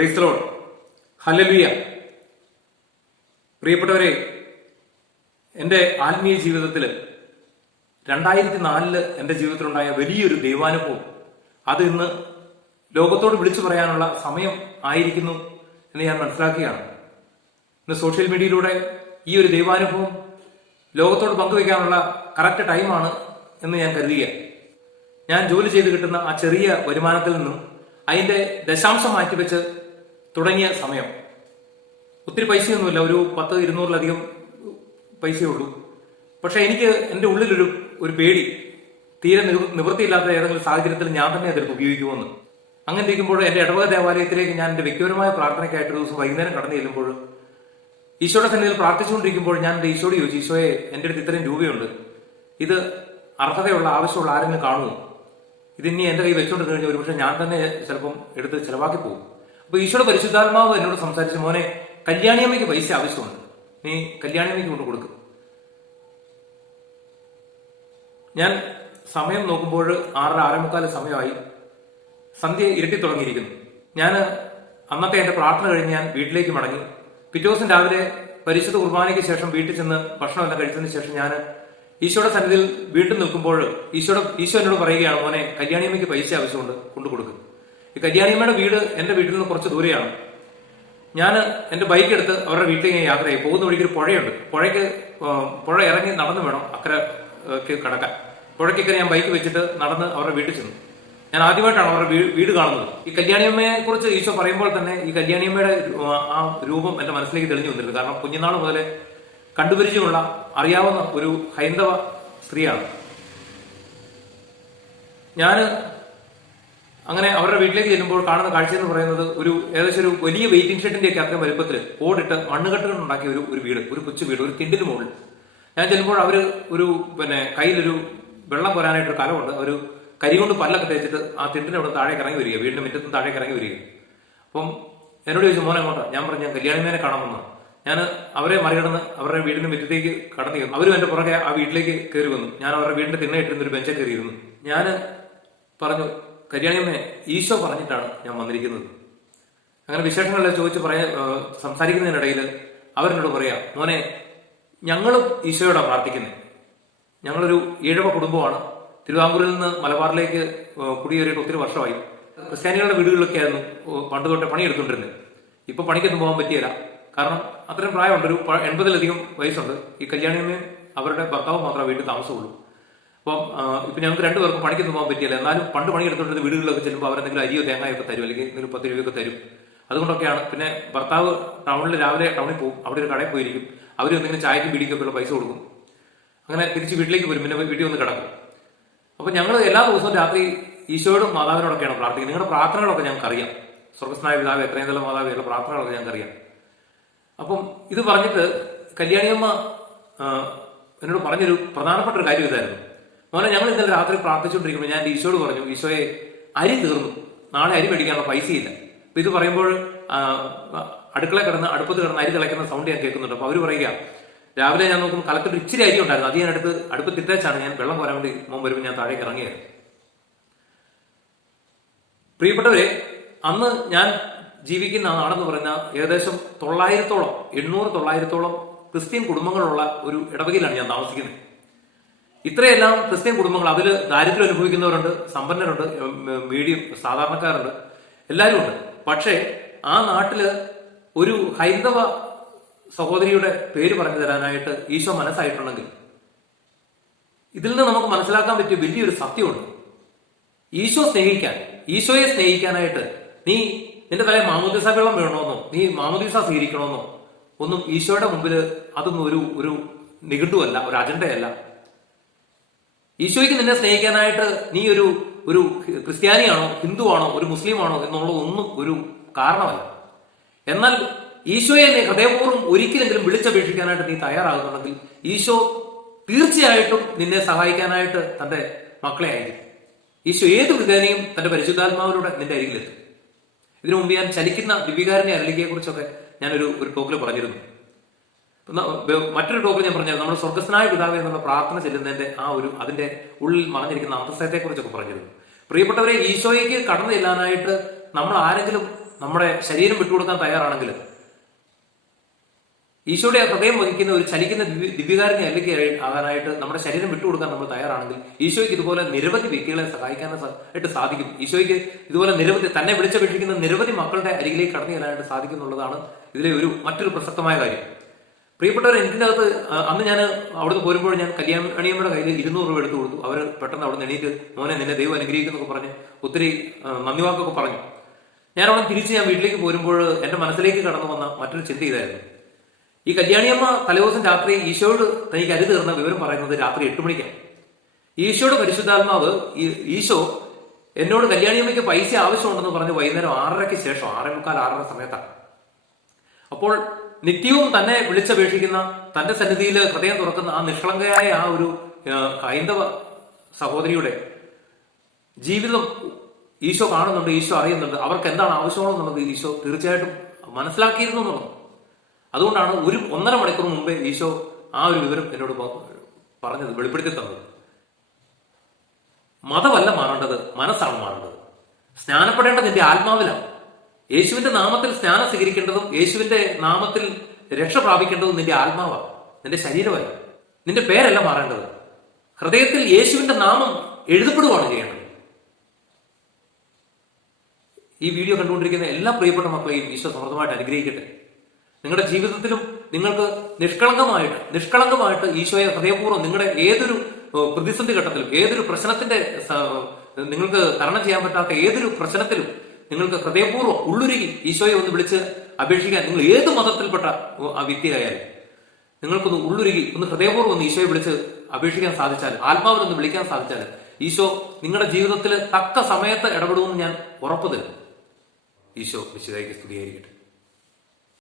ക്രൈസ്തലോൺ ഹലലുയ പ്രിയപ്പെട്ടവരെ എന്റെ ആത്മീയ ജീവിതത്തിൽ രണ്ടായിരത്തി നാലിൽ എന്റെ ജീവിതത്തിലുണ്ടായ വലിയൊരു ദൈവാനുഭവം. അത് ഇന്ന് ലോകത്തോട് വിളിച്ചു പറയാനുള്ള സമയം ആയിരിക്കുന്നു എന്ന് ഞാൻ മനസ്സിലാക്കുകയാണ്. ഇന്ന് സോഷ്യൽ മീഡിയയിലൂടെ ഈ ഒരു ദൈവാനുഭവം ലോകത്തോട് പങ്കുവയ്ക്കാനുള്ള കറക്റ്റ് ടൈമാണ് എന്ന് ഞാൻ കരുതുക ഞാൻ ജോലി ചെയ്ത് കിട്ടുന്ന ആ ചെറിയ വരുമാനത്തിൽ നിന്നും അതിന്റെ ദശാംശം മാറ്റിവെച്ച് തുടങ്ങിയ സമയം. ഒത്തിരി പൈസയൊന്നുമില്ല. ഒരു പത്ത് ഇരുന്നൂറിലധികം പൈസയേ ഉള്ളൂ പക്ഷെ എനിക്ക് എന്റെ ഉള്ളിലൊരു ഒരു പേടി. തീരെ നിവൃ- നിവൃത്തിയില്ലാത്ത ഏതെങ്കിലും സാഹചര്യത്തിൽ ഞാൻ തന്നെ അതെടുത്ത് ഉപയോഗിക്കുമെന്ന്. അങ്ങനെ ഇരിക്കുമ്പോൾ എന്റെ ഇടവക ദേവാലയത്തിലേക്ക് ഞാൻ എന്റെ വ്യക്തിപരമായ പ്രാർത്ഥനയ്ക്കായിട്ട് ഒരു ദിവസം വൈകുന്നേരം കടന്നു ചെല്ലുമ്പോൾ ഈശോയുടെ സന്നിധിയിൽ പ്രാർത്ഥിച്ചുകൊണ്ടിരിക്കുമ്പോൾ ഞാൻ എന്റെ ഈശോട് ചോദിച്ചു ഈശോയെ എന്റെ അടുത്ത് ഇത്രയും രൂപയുണ്ട്. ഇത് അർഹതയുള്ള ആവശ്യമുള്ള ആരെങ്കിലും കാണുമോ? ഇതിനി എന്റെ കൈ വെച്ചോണ്ട് കഴിഞ്ഞാൽ ഒരുപക്ഷെ ഞാൻ തന്നെ ചിലപ്പം എടുത്ത് ചിലവാക്കി പോകും. അപ്പൊ ഈശോയുടെ പരിശുദ്ധാത്മാവ് എന്നോട് സംസാരിച്ച മോനെ കല്യാണിയമ്മയ്ക്ക് പൈസ ആവശ്യമുണ്ട്. നീ കല്യാണിയമ്മയ്ക്ക് കൊണ്ട് കൊടുക്കും. ഞാൻ സമയം നോക്കുമ്പോൾ ആറര ആറേമുക്കാൽ സമയമായി സന്ധ്യ ഇരട്ടി തുടങ്ങിയിരിക്കുന്നു. ഞാൻ അന്നത്തെ എന്റെ പ്രാർത്ഥന കഴിഞ്ഞ് ഞാൻ വീട്ടിലേക്ക് മടങ്ങി. പിറ്റേ ദിവസം രാവിലെ പരിശുദ്ധ കുർബാനയ്ക്ക് ശേഷം വീട്ടിൽ ചെന്ന് ഭക്ഷണം എല്ലാം കഴിച്ചതിന് ശേഷം ഞാൻ ഈശോയുടെ സന്നിധിയിൽ വീട്ടിൽ നിൽക്കുമ്പോൾ ഈശോയുടെ ഈശോ എന്നോട് പറയുകയാണ് മോനെ കല്യാണിയമ്മയ്ക്ക് പൈസ ആവശ്യമുണ്ട് കൊണ്ടു കൊടുക്കും. ഈ കല്യാണിയമ്മയുടെ വീട് എന്റെ വീട്ടിൽ നിന്ന് കുറച്ച് ദൂരെയാണ്. ഞാൻ എന്റെ ബൈക്ക് എടുത്ത് അവരുടെ വീട്ടിലേക്ക് ഞാൻ യാത്ര ചെയ്യും പോകുന്ന വഴിക്ക് ഒരു പുഴയുണ്ട്. പുഴയ്ക്ക് പുഴ ഇറങ്ങി നടന്നു വേണം അക്കരക്ക് കടക്കാൻ. പുഴയ്ക്കൊക്കെ ഞാൻ ബൈക്ക് വെച്ചിട്ട് നടന്ന് അവരുടെ വീട്ടിൽ ചെന്നു. ഞാൻ ആദ്യമായിട്ടാണ് അവരുടെ വീട് കാണുന്നത്. ഈ കല്യാണിയമ്മയെ കുറിച്ച് ഈശോ പറയുമ്പോൾ തന്നെ ഈ കല്യാണിയമ്മയുടെ ആ രൂപം എന്റെ മനസ്സിലേക്ക് തെളിഞ്ഞു വന്നിരുന്നു. കാരണം കുഞ്ഞുനാൾ മുതലേ കണ്ടുപരിചയമുള്ള അറിയാവുന്ന ഒരു ഹൈന്ദവ സ്ത്രീയാണ്. ഞാൻ അങ്ങനെ അവരുടെ വീട്ടിലേക്ക് ചെല്ലുമ്പോൾ കാണുന്ന കാഴ്ച എന്ന് പറയുന്നത് ഒരു ഏകദേശം ഒരു വലിയ വെയിറ്റിംഗ് ഷെഡിന്റെ ഒക്കെ അത്രയും വലുപ്പത്തിൽ ഓടിട്ട് മണ്ണുകെട്ടുകൾ ഉണ്ടാക്കിയ ഒരു ഒരു വീട് ഒരു കൊച്ചു വീട് ഒരു തിണ്ടിന് മുകളിൽ. ഞാൻ ചെല്ലുമ്പോൾ അവർ ഒരു പിന്നെ കയ്യിലൊരു വെള്ളം പോരാനായിട്ട് ഒരു കലമുണ്ട്. ഒരു കരി കൊണ്ട് പല്ലൊക്കെ തേച്ചിട്ട് ആ തിണ്ടിന് അവിടെ താഴേക്ക് ഇറങ്ങി വരിക വീടിന്റെ മുറ്റത്തും താഴേക്ക് ഇറങ്ങി വരിക. അപ്പം എന്നോട് ചോദിച്ചു മോനെ അങ്ങോട്ടാ ഞാൻ പറഞ്ഞു ഞാൻ കല്യാണിമേനെ കാണാൻ വന്നു ഞാൻ അവരെ മറികടന്ന് അവരുടെ വീടിന്റെ മുറ്റത്തേക്ക് കടന്നു ചെന്നു. അവരും എന്റെ പുറകെ ആ വീട്ടിലേക്ക് കയറി വന്നു. ഞാൻ അവരുടെ വീടിന്റെ തിണ്ണയിട്ടിരുന്ന ഒരു ബെഞ്ചിൽ കയറിയിരുന്നു. ഞാൻ പറഞ്ഞു കല്യാണിയമ്മേ ഈശോ പറഞ്ഞിട്ടാണ് ഞാൻ വന്നിരിക്കുന്നത്. അങ്ങനെ വിശേഷങ്ങളെല്ലാം ചോദിച്ച് പറയാ സംസാരിക്കുന്നതിനിടയിൽ അവരെന്നോട് പറയാ മോനെ ഞങ്ങളും ഈശോയോടാ പ്രാർത്ഥിക്കുന്നത് ഞങ്ങളൊരു ഏഴവ കുടുംബമാണ്. തിരുവാങ്കൂറിൽ നിന്ന് മലബാറിലേക്ക് കുടിയേറിയിട്ട് ഒത്തിരി വർഷമായി. ക്രിസ്ത്യാനികളുടെ വീടുകളിലൊക്കെ ആയിരുന്നു പണ്ട് തൊട്ടേ പണിയെടുത്തുകൊണ്ടിരുന്നത് ഇപ്പൊ പണിക്കൊന്നും പോകാൻ പറ്റിയില്ല കാരണം അത്രയും പ്രായമുണ്ട് ഒരു എൺപതിലധികം വയസ്സുണ്ട്. ഈ കല്യാണിയമ്മയും അവരുടെ ഭർത്താവ് മാത്രമേ വീട്ടിൽ താമസമുള്ളൂ. ഇപ്പം ഇപ്പൊ ഞങ്ങൾക്ക് രണ്ടുപേർക്കും പണിക്കൊന്നും പോകാൻ പറ്റിയില്ല. എന്നാലും പണ്ട് പണിയെടുത്തോണ്ടിരുന്ന വീടുകളിലൊക്കെ ചെല്ലുമ്പോൾ അവരെന്തെങ്കിലും അരിയോ തേങ്ങയൊക്കെ തരും അല്ലെങ്കിൽ എന്തെങ്കിലും പത്ത് രൂപയൊക്കെ തരും. അതുകൊണ്ടൊക്കെയാണ് പിന്നെ ഭർത്താവ് ടൗണിൽ രാവിലെ ടൗണിൽ പോകും. അവിടെ ഒരു കടയിൽ പോയിരിക്കും. അവർ എന്തെങ്കിലും ചായക്ക് പിടിക്കൊക്കെ ഉള്ള പൈസ കൊടുക്കും. അങ്ങനെ തിരിച്ച് വീട്ടിലേക്ക് വരും. പിന്നെ വീട്ടിൽ വന്ന് കിടക്കും. അപ്പം ഞങ്ങൾ എല്ലാ ദിവസവും രാത്രി ഈശോയോടും മാതാവിനോടൊക്കെയാണ് പ്രാർത്ഥിക്കുന്നത്. നിങ്ങളുടെ പ്രാർത്ഥനകളൊക്കെ ഞങ്ങൾക്ക് അറിയാം സ്വർഗസ്നായ പിതാവ് എത്രയും നല്ല മാതാവ് ഉള്ള പ്രാർത്ഥനകളൊക്കെ ഞങ്ങൾക്കറിയാം. അപ്പം ഇത് പറഞ്ഞിട്ട് കല്യാണിയമ്മ എന്നോട് പറഞ്ഞൊരു പ്രധാനപ്പെട്ട ഒരു കാര്യം ഇതായിരുന്നു. മോനെ ഞങ്ങൾ ഇന്നലെ രാത്രി പ്രാർത്ഥിച്ചുകൊണ്ടിരിക്കുമ്പോൾ ഞാൻ ഈശോട് പറഞ്ഞു ഈശോയെ അരി തീർന്നു. നാളെ അരി മേടിക്കാനുള്ള പൈസയില്ല. അപ്പൊ ഇത് പറയുമ്പോൾ അടുക്കള കിടന്ന് അടുപ്പത്ത് കിടന്ന് അരി തിളയ്ക്കുന്ന സൗണ്ട് ഞാൻ കേൾക്കുന്നുണ്ട്. അപ്പൊ അവർ പറയുക രാവിലെ ഞാൻ നോക്കുമ്പോൾ കലത്തിൽ ഇച്ചിരി അരി ഉണ്ടായിരുന്നു. അത് ഞാൻ അടുത്ത് അടുപ്പ് അടുപ്പത്തിട്ടേച്ചാണ് ഞാൻ വെള്ളം കോരാൻ വേണ്ടി മോൻ വരുമ്പോൾ ഞാൻ താഴേക്ക് ഇറങ്ങിയത്. പ്രിയപ്പെട്ടവരെ അന്ന് ഞാൻ ജീവിക്കുന്ന നാടെന്ന് പറയുന്ന ഏകദേശം തൊള്ളായിരത്തോളം എണ്ണൂറ് തൊള്ളായിരത്തോളം ക്രിസ്ത്യൻ കുടുംബങ്ങളുള്ള ഒരു ഇടവകയിലാണ് ഞാൻ താമസിക്കുന്നത്. ഇത്രയെല്ലാം ക്രിസ്ത്യൻ കുടുംബങ്ങൾ അതിൽ ദാരിദ്ര്യം അനുഭവിക്കുന്നവരുണ്ട് സമ്പന്നരുണ്ട് മീഡിയം സാധാരണക്കാരുണ്ട്. എല്ലാവരും ഉണ്ട്. പക്ഷേ ആ നാട്ടിൽ ഒരു ഹൈന്ദവ സഹോദരിയുടെ പേര് പറഞ്ഞു തരാനായിട്ട് ഈശോ മനസ്സായിട്ടുണ്ടെങ്കിൽ ഇതിൽ നിന്ന് നമുക്ക് മനസ്സിലാക്കാൻ പറ്റിയ വലിയൊരു സത്യമുണ്ട്. ഈശോ സ്നേഹിക്കാൻ ഈശോയെ സ്നേഹിക്കാനായിട്ട് നീ നിന്റെ തലയിൽ മാമോദീസ വെള്ളം വേണമെന്നോ നീ മാമോദീസ സ്വീകരിക്കണമെന്നോ ഒന്നും ഈശോയുടെ മുമ്പിൽ അതൊന്നും ഒരു ഒരു നിഘണ്ടുവല്ല ഒരു അജണ്ടയല്ല. ഈശോയ്ക്ക് നിന്നെ സ്നേഹിക്കാനായിട്ട് നീ ഒരു ഒരു ക്രിസ്ത്യാനിയാണോ ഹിന്ദുവാണോ ഒരു മുസ്ലിമാണോ എന്നുള്ള ഒന്നും ഒരു കാരണമല്ല. എന്നാൽ ഈശോയെ നീ ഹൃദയപൂർവം ഒരിക്കലെങ്കിലും വിളിച്ചപേക്ഷിക്കാനായിട്ട് നീ തയ്യാറാകുന്നുണ്ടെങ്കിൽ ഈശോ തീർച്ചയായിട്ടും നിന്നെ സഹായിക്കാനായിട്ട് തന്റെ മക്കളെ അയക്കും ഈശോ ഏത് വിധേനയും തന്റെ പരിശുദ്ധാത്മാവിലൂടെ നിന്റെ അരികിലെത്തും. ഇതിനു മുമ്പ് ഞാൻ ചലിക്കുന്ന ദിവികാരനെ അരളികയെ കുറിച്ചൊക്കെ ഞാനൊരു ഒരു ടോക്കിൽ പറഞ്ഞിരുന്നു. മറ്റൊരു ടോപ്പിൽ ഞാൻ പറഞ്ഞത് നമ്മുടെ സ്വർഗസ്നായ പിതാവ് എന്നുള്ള പ്രാർത്ഥന ചെല്ലുന്നതിന്റെ ആ ഒരു അതിന്റെ ഉള്ളിൽ മറഞ്ഞിരിക്കുന്ന അന്തസ്ഥയത്തെ കുറിച്ചൊക്കെ പറഞ്ഞിരുന്നു. പ്രിയപ്പെട്ടവരെ ഈശോയ്ക്ക് കടന്നു ചെല്ലാനായിട്ട് നമ്മൾ ആരെങ്കിലും നമ്മുടെ ശരീരം വിട്ടുകൊടുക്കാൻ തയ്യാറാണെങ്കിൽ ഈശോയുടെ ഹൃദയം വഹിക്കുന്ന ഒരു ചലിക്കുന്ന ദിവ്യ- ദിവ്യകാരനെ അല്ലെങ്കിൽ ആകാനായിട്ട് നമ്മുടെ ശരീരം വിട്ടുകൊടുക്കാൻ നമ്മൾ തയ്യാറാണെങ്കിൽ ഈശോയ്ക്ക് ഇതുപോലെ നിരവധി വ്യക്തികളെ സഹായിക്കാൻ ആയിട്ട് സാധിക്കും. ഈശോയ്ക്ക് ഇതുപോലെ നിരവധി തന്നെ വിളിച്ചപേക്ഷിക്കുന്ന നിരവധി മക്കളുടെ അരികിലേക്ക് കടന്നു ചെല്ലാനായിട്ട് സാധിക്കും എന്നുള്ളതാണ് ഇതിലെ ഒരു മറ്റൊരു പ്രസക്തമായ കാര്യം. പ്രിയപ്പെട്ടവർ ഇതിന്റെ അകത്ത് അന്ന് ഞാൻ അവിടുന്ന് പോരുമ്പോൾ ഞാൻ കല്യാണിയമ്മയുടെ കയ്യിൽ ഇരുന്നൂറ് രൂപ എടുത്തു കൊടുത്തു. അവർ പെട്ടെന്ന് അവിടെ എണീറ്റ് മോനെ നിന്നെ ദൈവം അനുഗ്രഹിക്കുന്നൊക്കെ പറഞ്ഞ് ഒത്തിരി നന്ദി വാക്കൊക്കെ പറഞ്ഞു. ഞാൻ അവിടെ തിരിച്ച് ഞാൻ വീട്ടിലേക്ക് പോരുമ്പോൾ എന്റെ മനസ്സിലേക്ക് കടന്നു വന്ന മറ്റൊരു ചിന്ത ഇതായിരുന്നു. ഈ കല്യാണിയമ്മ തലേദിവസം രാത്രി ഈശോയോട് തനിക്ക് അരി തീർന്ന വിവരം പറയുന്നത് രാത്രി എട്ട് മണിക്കാണ്. ഈശോയുടെ പരിശുദ്ധാത്മാവ് ഈശോ എന്നോട് കല്യാണിയമ്മയ്ക്ക് പൈസ ആവശ്യമുണ്ടെന്ന് പറഞ്ഞ് വൈകുന്നേരം ആറരയ്ക്ക് ശേഷം ആറേ മുക്കാൽ ആറര സമയത്താണ്. അപ്പോൾ നിത്യവും തന്നെ വിളിച്ചപേക്ഷിക്കുന്ന തന്റെ സന്നിധിയിൽ ഹൃദയം തുറക്കുന്ന ആ നിഷ്കളങ്കയായ ആ ഒരു ഹൈന്ദവ സഹോദരിയുടെ ജീവിതം ഈശോ കാണുന്നുണ്ട് ഈശോ അറിയുന്നുണ്ട്. അവർക്ക് എന്താണ് ആവശ്യമാണെന്നുള്ളത് ഈശോ തീർച്ചയായിട്ടും മനസ്സിലാക്കിയിരുന്നു എന്നുള്ളത്. അതുകൊണ്ടാണ് ഒരു ഒന്നര മണിക്കൂർ മുമ്പേ ഈശോ ആ ഒരു വിവരം എന്നോട് പറഞ്ഞത് വെളിപ്പെടുത്തി തന്നത്. മതമല്ല മാറേണ്ടത് മനസ്സാണ് മാറേണ്ടത്. സ്നാനപ്പെടേണ്ടത് എന്റെ ആത്മാവിലാണ്. യേശുവിന്റെ നാമത്തിൽ സ്നാനം സ്വീകരിക്കേണ്ടതും യേശുവിന്റെ നാമത്തിൽ രക്ഷ പ്രാപിക്കേണ്ടതും നിന്റെ ആത്മാവാണ് നിന്റെ ശരീരമായി നിന്റെ പേരല്ല മാറേണ്ടത്. ഹൃദയത്തിൽ യേശുവിന്റെ നാമം എഴുതപ്പെടുകയാണ് ചെയ്യേണ്ടത്. ഈ വീഡിയോ കണ്ടുകൊണ്ടിരിക്കുന്ന എല്ലാ പ്രിയപ്പെട്ട മക്കളെയും ഈശോ സമൃദ്ധമായിട്ട് അനുഗ്രഹിക്കട്ടെ. നിങ്ങളുടെ ജീവിതത്തിലും നിങ്ങൾക്ക് നിഷ്കളങ്കമായിട്ട് നിഷ്കളങ്കമായിട്ട് ഈശോയെ ഹൃദയപൂർവം നിങ്ങളുടെ ഏതൊരു പ്രതിസന്ധി ഘട്ടത്തിലും ഏതൊരു പ്രശ്നത്തിന്റെ നിങ്ങൾക്ക് തരണം ചെയ്യാൻ പറ്റാത്ത ഏതൊരു പ്രശ്നത്തിലും നിങ്ങൾക്ക് ഹൃദയപൂർവം ഉള്ളുരുകി ഈശോയെ ഒന്ന് വിളിച്ച് അപേക്ഷിക്കാൻ നിങ്ങൾ ഏത് മതത്തിൽപ്പെട്ട ആ വ്യക്തിയായാലും നിങ്ങൾക്കൊന്ന് ഉള്ളുരുകി ഒന്ന് ഹൃദയപൂർവം ഒന്ന് ഈശോയെ വിളിച്ച് അപേക്ഷിക്കാൻ സാധിച്ചാൽ ആത്മാവിനൊന്ന് വിളിക്കാൻ സാധിച്ചാൽ ഈശോ നിങ്ങളുടെ ജീവിതത്തിൽ തക്ക സമയത്ത് ഇടപെടുമെന്ന് ഞാൻ ഉറപ്പ് തരും. ഈശോ വിശുദ്ധയ്ക്ക് സ്തുതിയായിരിക്കട്ടെ.